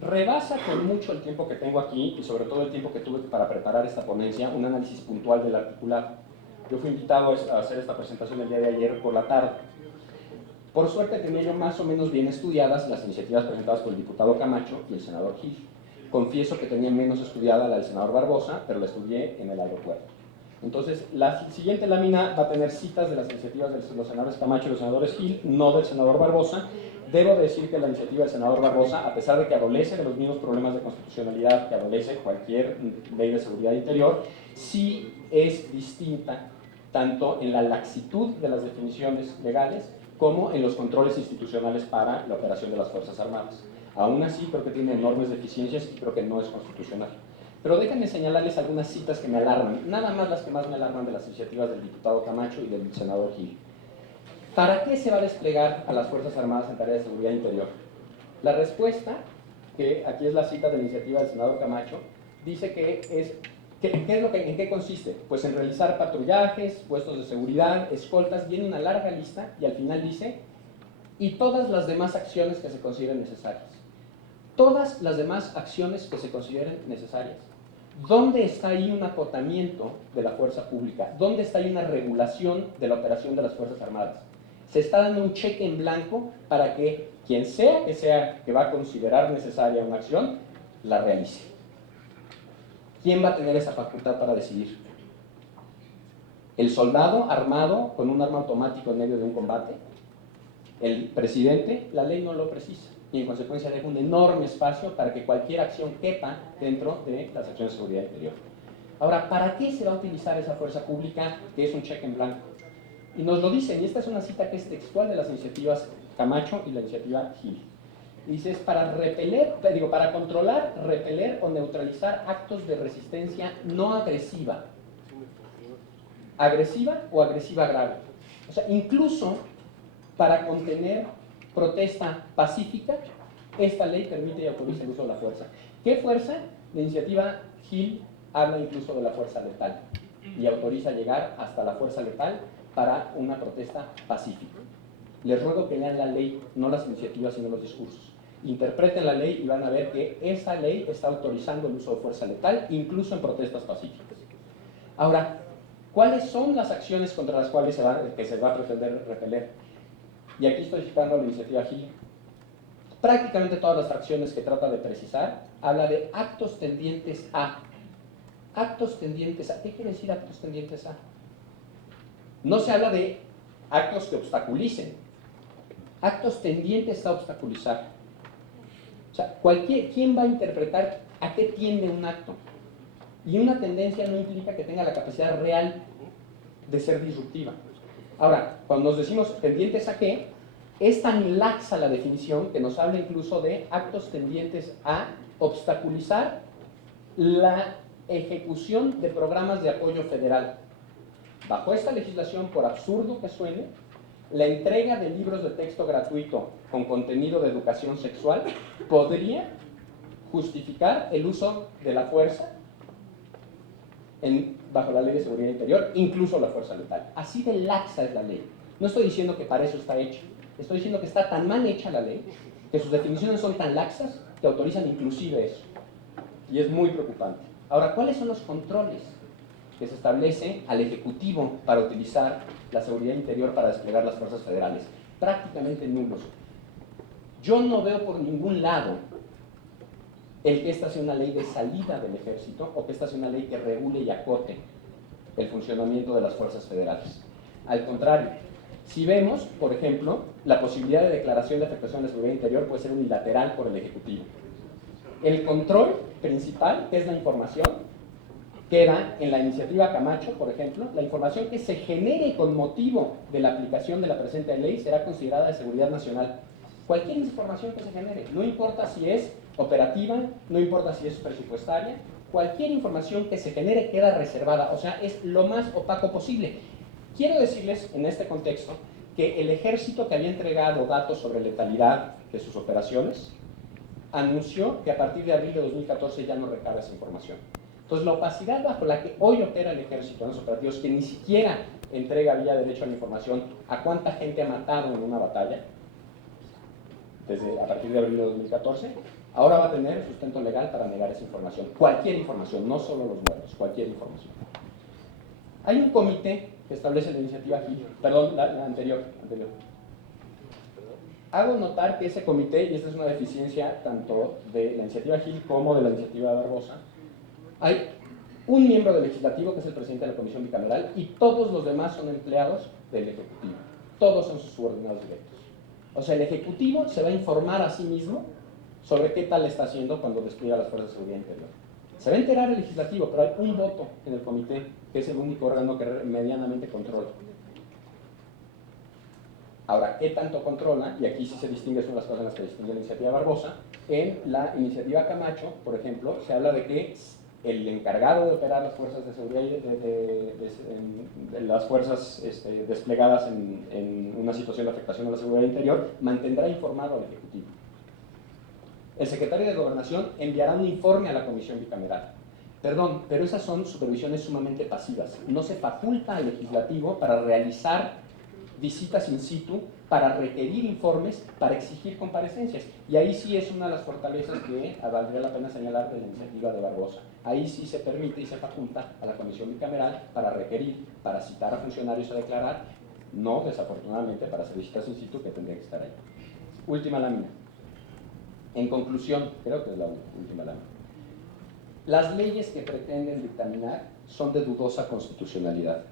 Rebasa con mucho el tiempo que tengo aquí y sobre todo el tiempo que tuve para preparar esta ponencia, un análisis puntual del articulado. Yo fui invitado a hacer esta presentación el día de ayer por la tarde. Por suerte tenía yo más o menos bien estudiadas las iniciativas presentadas por el diputado Camacho y el senador Gil. Confieso que tenía menos estudiada la del senador Barbosa, pero la estudié en el aeropuerto. Entonces, la siguiente lámina va a tener citas de las iniciativas de los senadores Camacho y los senadores Gil, no del senador Barbosa. Debo decir que la iniciativa del senador Barbosa, a pesar de que adolece de los mismos problemas de constitucionalidad que adolece cualquier ley de seguridad interior, sí es distinta tanto en la laxitud de las definiciones legales como en los controles institucionales para la operación de las Fuerzas Armadas. Aún así, creo que tiene enormes deficiencias y creo que no es constitucional. Pero déjenme señalarles algunas citas que me alarman, nada más las que más me alarman de las iniciativas del diputado Camacho y del senador Gil. ¿Para qué se va a desplegar a las Fuerzas Armadas en tareas de seguridad interior? La respuesta, que aquí es la cita de la iniciativa del senador Camacho, dice que ¿en qué consiste? Pues en realizar patrullajes, puestos de seguridad, escoltas, viene una larga lista y al final dice, y todas las demás acciones que se consideren necesarias. Todas las demás acciones que se consideren necesarias. ¿Dónde está ahí un acotamiento de la fuerza pública? ¿Dónde está ahí una regulación de la operación de las Fuerzas Armadas? Se está dando un cheque en blanco para que quien sea que va a considerar necesaria una acción, la realice. ¿Quién va a tener esa facultad para decidir? ¿El soldado armado con un arma automática en medio de un combate? ¿El presidente? La ley no lo precisa y en consecuencia deja un enorme espacio para que cualquier acción quepa dentro de las acciones de seguridad interior. Ahora, ¿para qué se va a utilizar esa fuerza pública que es un cheque en blanco? Y nos lo dicen, y esta es una cita que es textual de las iniciativas Camacho y la iniciativa Gil. Dice, es para para controlar, repeler o neutralizar actos de resistencia no agresiva. Agresiva o agresiva grave. O sea, incluso para contener protesta pacífica, esta ley permite y autoriza el uso de la fuerza. ¿Qué fuerza? La iniciativa Gil habla incluso de la fuerza letal y autoriza llegar hasta la fuerza letal para una protesta pacífica. Les ruego que lean la ley, no las iniciativas, sino los discursos. Interpreten la ley y van a ver que esa ley está autorizando el uso de fuerza letal, incluso en protestas pacíficas. Ahora, ¿cuáles son las acciones contra las cuales se va a pretender repeler? Y aquí estoy citando la iniciativa Gil. Prácticamente todas las fracciones que trata de precisar habla de actos tendientes a. Actos tendientes a. ¿Qué quiere decir actos tendientes a? No se habla de actos que obstaculicen, actos tendientes a obstaculizar. O sea, ¿quién va a interpretar a qué tiende un acto? Y una tendencia no implica que tenga la capacidad real de ser disruptiva. Ahora, cuando nos decimos tendientes a qué, es tan laxa la definición que nos habla incluso de actos tendientes a obstaculizar la ejecución de programas de apoyo federal. Bajo esta legislación, por absurdo que suene, la entrega de libros de texto gratuito con contenido de educación sexual podría justificar el uso de la fuerza bajo la ley de seguridad interior, incluso la fuerza letal. Así de laxa es la ley. No estoy diciendo que para eso está hecha, estoy diciendo que está tan mal hecha la ley que sus definiciones son tan laxas que autorizan inclusive eso. Y es muy preocupante. Ahora, ¿cuáles son los controles que se establece al Ejecutivo para utilizar la seguridad interior para desplegar las fuerzas federales? Prácticamente nulos. Yo no veo por ningún lado el que esta sea una ley de salida del ejército o que esta sea una ley que regule y acote el funcionamiento de las fuerzas federales. Al contrario, si vemos, por ejemplo, la posibilidad de declaración de afectación de seguridad interior puede ser unilateral por el Ejecutivo. El control principal, que es la información, queda en la iniciativa Camacho, por ejemplo. La información que se genere con motivo de la aplicación de la presente ley será considerada de seguridad nacional. Cualquier información que se genere, no importa si es operativa, no importa si es presupuestaria, cualquier información que se genere queda reservada, o sea, es lo más opaco posible. Quiero decirles en este contexto que el ejército, que había entregado datos sobre letalidad de sus operaciones, anunció que a partir de abril de 2014 ya no recaba esa información. Entonces, la opacidad bajo la que hoy opera el ejército en los operativos, que ni siquiera entrega vía derecho a la información a cuánta gente ha matado en una batalla, a partir de abril de 2014, ahora va a tener sustento legal para negar esa información. Cualquier información, no solo los muertos, cualquier información. Hay un comité que establece la iniciativa Gil, perdón, la anterior. Hago notar que ese comité, y esta es una deficiencia tanto de la iniciativa Gil como de la iniciativa Barbosa, hay un miembro del legislativo que es el presidente de la comisión bicameral y todos los demás son empleados del ejecutivo. Todos son sus subordinados directos. O sea, el ejecutivo se va a informar a sí mismo sobre qué tal está haciendo cuando despliega las fuerzas de seguridad interior. Se va a enterar el legislativo, pero hay un voto en el comité, que es el único órgano que medianamente controla. Ahora, ¿qué tanto controla? Y aquí sí se distingue, son las cosas en las que distingue la iniciativa Barbosa. En la iniciativa Camacho, por ejemplo, se habla de que el encargado de operar las fuerzas de seguridad, de las fuerzas desplegadas en una situación de afectación a la seguridad interior, mantendrá informado al Ejecutivo. El secretario de Gobernación enviará un informe a la comisión bicameral. Perdón, pero esas son supervisiones sumamente pasivas. No se faculta al legislativo para realizar visitas in situ, para requerir informes, para exigir comparecencias. Y ahí sí es una de las fortalezas que valdría la pena señalar de la iniciativa de Barbosa. Ahí sí se permite y se faculta a la comisión bicameral para requerir, para citar a funcionarios a declarar, no desafortunadamente para hacer visitas in situ que tendría que estar ahí. Última lámina. En conclusión, creo que es la última lámina. Las leyes que pretenden dictaminar son de dudosa constitucionalidad.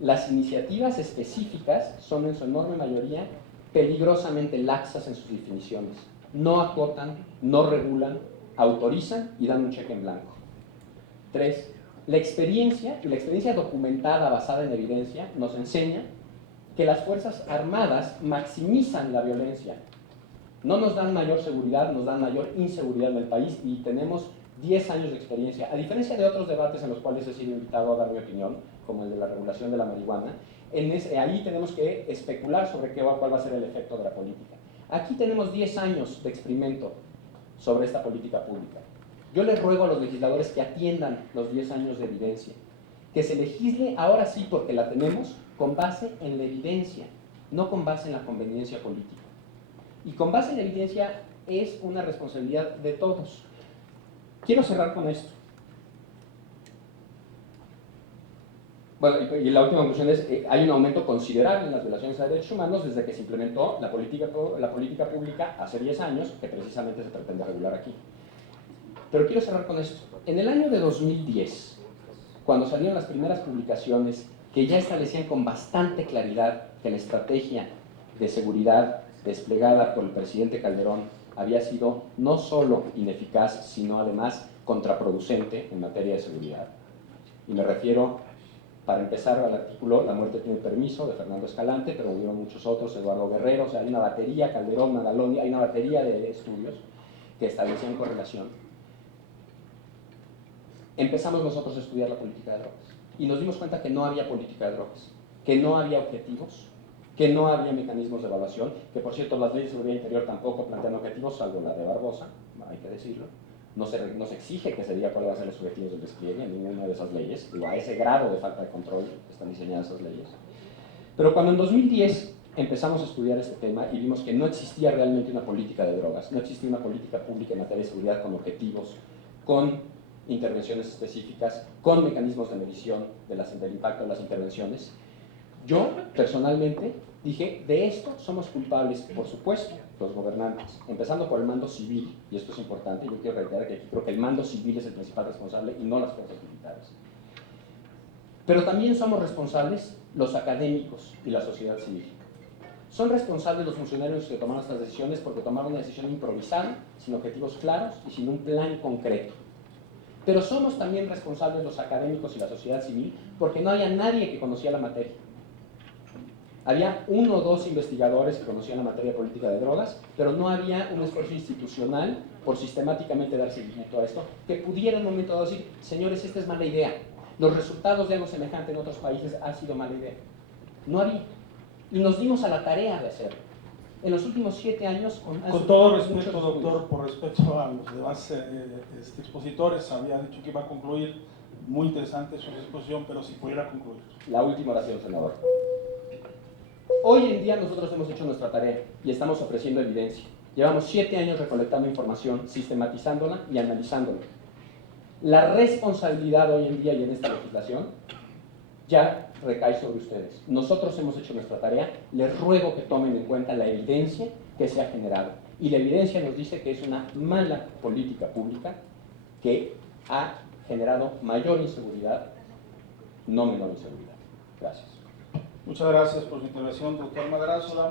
Las iniciativas específicas son en su enorme mayoría peligrosamente laxas en sus definiciones. No acotan, no regulan, autorizan y dan un cheque en blanco. 3. La experiencia documentada basada en evidencia nos enseña que las Fuerzas Armadas maximizan la violencia. No nos dan mayor seguridad, nos dan mayor inseguridad en el país y tenemos 10 años de experiencia. A diferencia de otros debates en los cuales he sido invitado a dar mi opinión, como el de la regulación de la marihuana, ahí tenemos que especular sobre cuál va a ser el efecto de la política. Aquí tenemos 10 años de experimento sobre esta política pública. Yo les ruego a los legisladores que atiendan los 10 años de evidencia, que se legisle ahora sí, porque la tenemos, con base en la evidencia, no con base en la conveniencia política. Y con base en la evidencia es una responsabilidad de todos. Quiero cerrar con esto. Bueno, y la última conclusión es que hay un aumento considerable en las violaciones a derechos humanos desde que se implementó la política pública hace 10 años, que precisamente se pretende regular aquí. Pero quiero cerrar con esto. En el año de 2010, cuando salieron las primeras publicaciones que ya establecían con bastante claridad que la estrategia de seguridad desplegada por el presidente Calderón había sido no solo ineficaz, sino además contraproducente en materia de seguridad. Y me refiero, para empezar, al artículo La muerte tiene permiso, de Fernando Escalante, pero hubieron muchos otros, Eduardo Guerrero, o sea, hay una batería, Calderón, Magaloni, hay una batería de estudios que establecían correlación. Empezamos nosotros a estudiar la política de drogas y nos dimos cuenta que no había política de drogas, que no había objetivos, que no había mecanismos de evaluación, que por cierto las leyes de seguridad interior tampoco plantean objetivos, salvo la de Barbosa, hay que decirlo. No se exige que se diga cuáles van a ser los objetivos del despliegue en ninguna de esas leyes, digo, a ese grado de falta de control que están diseñadas esas leyes. Pero cuando en 2010 empezamos a estudiar este tema y vimos que no existía realmente una política de drogas, no existía una política pública en materia de seguridad con objetivos, con intervenciones específicas, con mecanismos de medición del impacto de las intervenciones, yo personalmente dije, de esto somos culpables, por supuesto, los gobernantes, empezando por el mando civil, y esto es importante, yo quiero reiterar que aquí creo que el mando civil es el principal responsable y no las fuerzas militares. Pero también somos responsables los académicos y la sociedad civil. Son responsables los funcionarios que tomaron estas decisiones porque tomaron una decisión improvisada, sin objetivos claros y sin un plan concreto. Pero somos también responsables los académicos y la sociedad civil porque no había nadie que conocía la materia. Había 1 o 2 investigadores que conocían la materia política de drogas, pero no había un esfuerzo institucional por sistemáticamente dar seguimiento a esto, que pudiera en un momento dado decir, señores, esta es mala idea. Los resultados de algo semejante en otros países ha sido mala idea. No había. Y nos dimos a la tarea de hacerlo. En los últimos 7 años... Con todo respeto, doctor, por respeto a los demás expositores, había dicho que iba a concluir. Muy interesante su exposición, pero si pudiera concluir. La última oración, senador. Hoy en día nosotros hemos hecho nuestra tarea y estamos ofreciendo evidencia. Llevamos 7 años recolectando información, sistematizándola y analizándola. La responsabilidad hoy en día y en esta legislación ya recae sobre ustedes. Nosotros hemos hecho nuestra tarea, les ruego que tomen en cuenta la evidencia que se ha generado. Y la evidencia nos dice que es una mala política pública que ha generado mayor inseguridad, no menor inseguridad. Gracias. Muchas gracias por su intervención, doctor Madrazo.